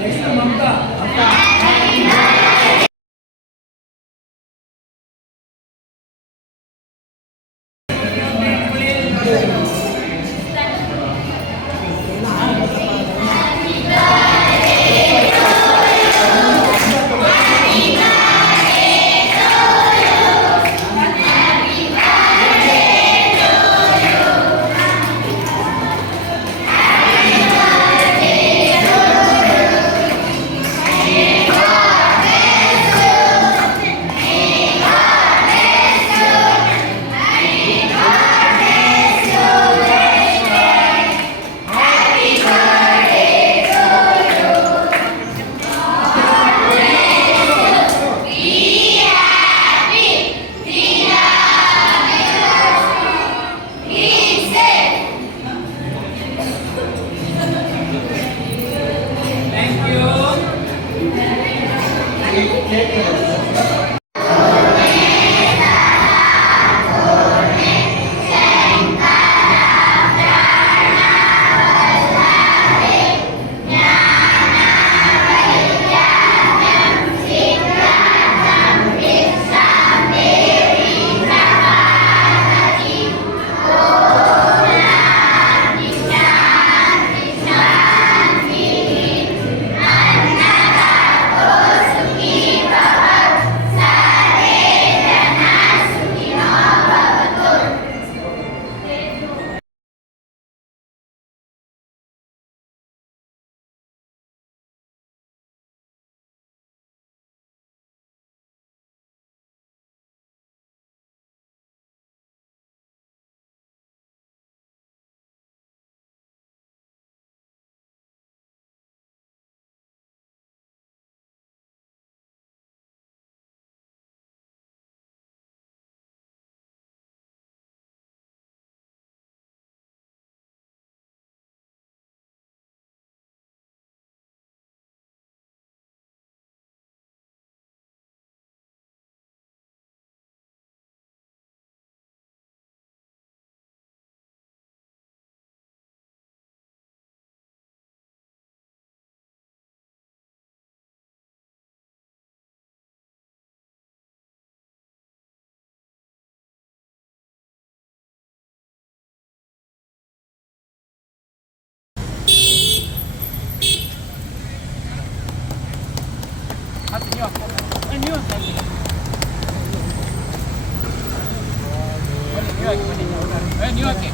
Next Mamata quer que ನೀವು ಹಾಕಿ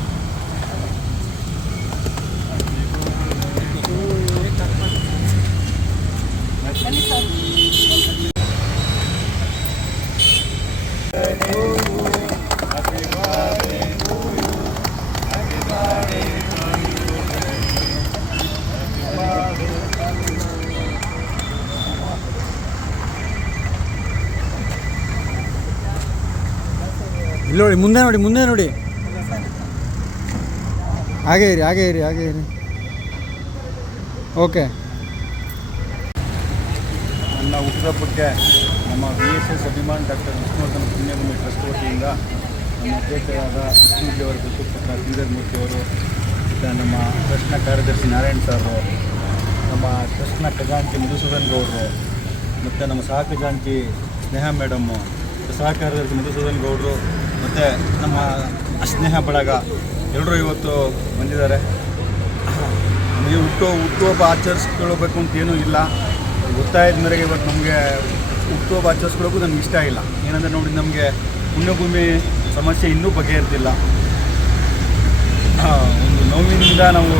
ಇಲ್ಲಿ ನೋಡಿ, ಮುಂದೆ ನೋಡಿ ಮುಂದೆ ನೋಡಿ. ಹಾಗೆ ಇರಿ ಹಾಗೆ ಇರಿ ಹಾಗೆ ಇರಿ. ಓಕೆ ನನ್ನ ಹುಟ್ಟುಹಬ್ಬಕ್ಕೆ ನಮ್ಮ B S S Abhiman doctor Vishnuvardhan Punyabhoomi trust ವತಿಯಿಂದ ನಮ್ಮ ಅಧ್ಯಕ್ಷರಾದ ವಿಷ್ಣುಜಿಯವರ ಶ್ರೀಧರ್ ಮೂರ್ತಿ ಅವರು ಮತ್ತು ನಮ್ಮ ಟ್ರಸ್ಟ್ನ ಕಾರ್ಯದರ್ಶಿ ನಾರಾಯಣ್ ಸರ್ ನಮ್ಮ ಟ್ರಸ್ಟ್ನ ಖಜಾಂಚಿ ಮಧುಸೂದನ್ ಗೌಡರು, ಮತ್ತು ನಮ್ಮ ಸಹ ಖಜಾಂಚಿ ಸ್ನೇಹ ಮೇಡಮ್ಮು ಸಹ ಕಾರ್ಯದರ್ಶಿ ಮಧುಸೂದನ್ ಗೌಡರು ಮತ್ತು ನಮ್ಮ ಸ್ನೇಹ ಬಳಗ ಎಲ್ಲರೂ ಇವತ್ತು ಬಂದಿದ್ದಾರೆ. ನಮಗೆ ಹುಟ್ಟು ಹುಟ್ಟುಹಬ್ಬ ಆಚರಿಸ್ಕೊಳ್ಬೇಕು ಅಂತ ಏನೂ ಇಲ್ಲ. ಗೊತ್ತಾಯಿದ ಮೇರೆಗೆ ಇವತ್ತು ನಮಗೆ ಹುಟ್ಟುಹಬ್ಬ ಆಚರಿಸ್ಕೊಳ್ಳೋಕ್ಕೂ ನಮ್ಗೆ ಇಷ್ಟ ಇಲ್ಲ. ಏನಂದರೆ ನೋಡಿ, ನಮಗೆ ಪುಣ್ಯಭೂಮಿ ಸಮಸ್ಯೆ ಇನ್ನೂ ಬಗೆಹರ್ತಿಲ್ಲ ಒಂದು ನೋವಿನಿಂದ ನಾವು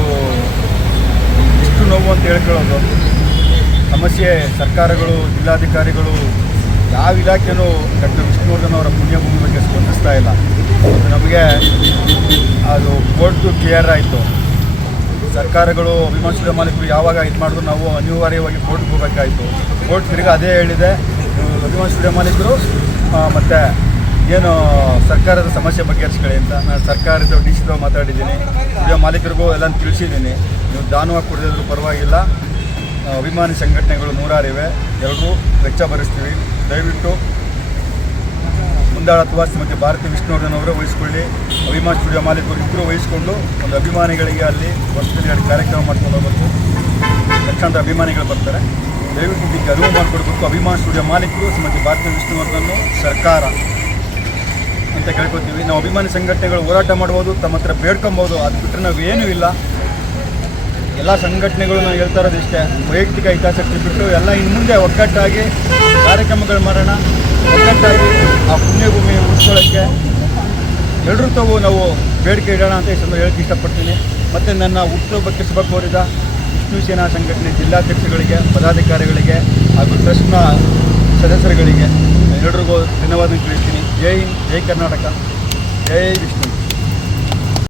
ಎಷ್ಟು ನೋವು ಅಂತ ಹೇಳ್ಕೊಳ್ಳೋದು. ಸಮಸ್ಯೆ ಸರ್ಕಾರಗಳು, ಜಿಲ್ಲಾಧಿಕಾರಿಗಳು ಯಾವ ಇಲಾಖೆನೂ ಡಾಕ್ಟರ್ ವಿಷ್ಣುವರ್ಧನ್ ಅವರ ಪುಣ್ಯಭೂಮಿ ಬಗ್ಗೆ ಸ್ಪಂದಿಸ್ತಾ ಇಲ್ಲ. ನಮಗೆ ಅದು ಕೋರ್ಟು ಕ್ಲಿಯರ್ ಆಯಿತು. ಸರ್ಕಾರಗಳು, ಅಭಿಮಾನಿಸಿದ ಮಾಲೀಕರು ಯಾವಾಗ ಇದು ಮಾಡಿದ್ರು ನಾವು ಅನಿವಾರ್ಯವಾಗಿ ಕೋರ್ಟ್ಗೆ ಹೋಗಬೇಕಾಯಿತು. ಕೋರ್ಟ್ ತಿರ್ಗಿ ಅದೇ ಹೇಳಿದೆ. ಅಭಿಮಾನಿಸಿದ ಮಾಲೀಕರು ಮತ್ತು ಏನು ಸರ್ಕಾರದ ಸಮಸ್ಯೆ ಬಗೆಹರಿಸ್ಕೊಳ್ಳಿ ಅಂತ ನಾನು ಸರ್ಕಾರದ ಡಿ ಸಿ ಮಾತಾಡಿದ್ದೀನಿ. ಸ್ಟುಡಿಯೋ ಮಾಲೀಕರಿಗೂ ಎಲ್ಲ ತಿಳಿಸಿದ್ದೀನಿ. ನೀವು ದಾನವಾಗಿ ಕೊಡದಿದ್ರು ಪರವಾಗಿಲ್ಲ. ಅಭಿಮಾನಿ ಸಂಘಟನೆಗಳು ನೂರಾರಿವೆ ಎಲ್ಲರೂ ವೆಚ್ಚ ಭರಿಸ್ತೀವಿ. ದಯವಿಟ್ಟು ಮುಂದಾಳತ್ವ ಶ್ರೀಮತಿ ಭಾರತಿ ವಿಷ್ಣುವರ್ಧನ್ ಅವರೇ ವಹಿಸ್ಕೊಳ್ಳಿ. ಅಭಿಮಾನ್ ಸ್ಟುಡಿಯೋ ಮಾಲೀಕರು ಇಬ್ಬರು ವಹಿಸ್ಕೊಂಡು ಒಂದು ಅಭಿಮಾನಿಗಳಿಗೆ ಅಲ್ಲಿ ವರ್ಷದಲ್ಲಿ ಎರಡು ಕಾರ್ಯಕ್ರಮ ಮಾಡ್ಕೊಂಡು ಹೋಗ್ಬೇಕು. ಲಕ್ಷಾಂತರ ಅಭಿಮಾನಿಗಳು ಬರ್ತಾರೆ. ದಯವಿಟ್ಟು ಇದಕ್ಕೆ ಅರಿವು ಮಾಡಿಕೊಡ್ಬೇಕು. ಅಭಿಮಾನ್ ಸ್ಟುಡಿಯೋ ಮಾಲೀಕರು, ಶ್ರೀಮತಿ ಭಾರತಿ ವಿಷ್ಣುವರ್ಧನ್ ಸರ್ಕಾರ ಅಂತ ಕೇಳ್ಕೊತೀವಿ. ನಾವು ಅಭಿಮಾನಿ ಸಂಘಟನೆಗಳು ಹೋರಾಟ ಮಾಡ್ಬೋದು, ತಮ್ಮ ಹತ್ರ ಬೇಡ್ಕೊಬೋದು. ಅದು ಬಿಟ್ಟರೆ ನಾವು ಏನೂ ಇಲ್ಲ. ಎಲ್ಲ ಸಂಘಟನೆಗಳು ನಾವು ಹೇಳ್ತಾ ಇರೋದು ಇಷ್ಟೇ, ವೈಯಕ್ತಿಕ ಹಿತಾಸಕ್ತಿ ಬಿಟ್ಟು ಎಲ್ಲ ಇನ್ನು ಮುಂದೆ ಒಗ್ಗಟ್ಟಾಗಿ ಕಾರ್ಯಕ್ರಮಗಳು ಮಾಡೋಣ, ಒಗ್ಗಟ್ಟಾಗಿ ಆ ಪುಣ್ಯಭೂಮಿ ಉಳಿಸ್ಕೊಳ್ಳೋಕ್ಕೆ ಎಲ್ಲರೂ ತಾವು ನಾವು ಬೇಡಿಕೆ ಇಡೋಣ ಅಂತ ಈ ಸಂದರ್ಭ ಹೇಳಕ್ಕೆ ಇಷ್ಟಪಡ್ತೀನಿ. ಮತ್ತು ನನ್ನ ಹುಟ್ಟುಹಬ್ಬಕ್ಕೆ ಶುಭ ಕೋರಿದ ವಿಷ್ಣು ಸೇನಾ ಸಂಘಟನೆ ಜಿಲ್ಲಾಧ್ಯಕ್ಷಗಳಿಗೆ, ಪದಾಧಿಕಾರಿಗಳಿಗೆ ಹಾಗೂ ಟ್ರಸ್ಟ್ನ ಸದಸ್ಯರುಗಳಿಗೆ ಎಲ್ಲರಿಗೂ ಧನ್ಯವಾದ ತಿಳಿಸ್ತೀನಿ. ಜೈ ಜೈ ಕರ್ನಾಟಕ. ಜೈ ವಿಷ್ಣು.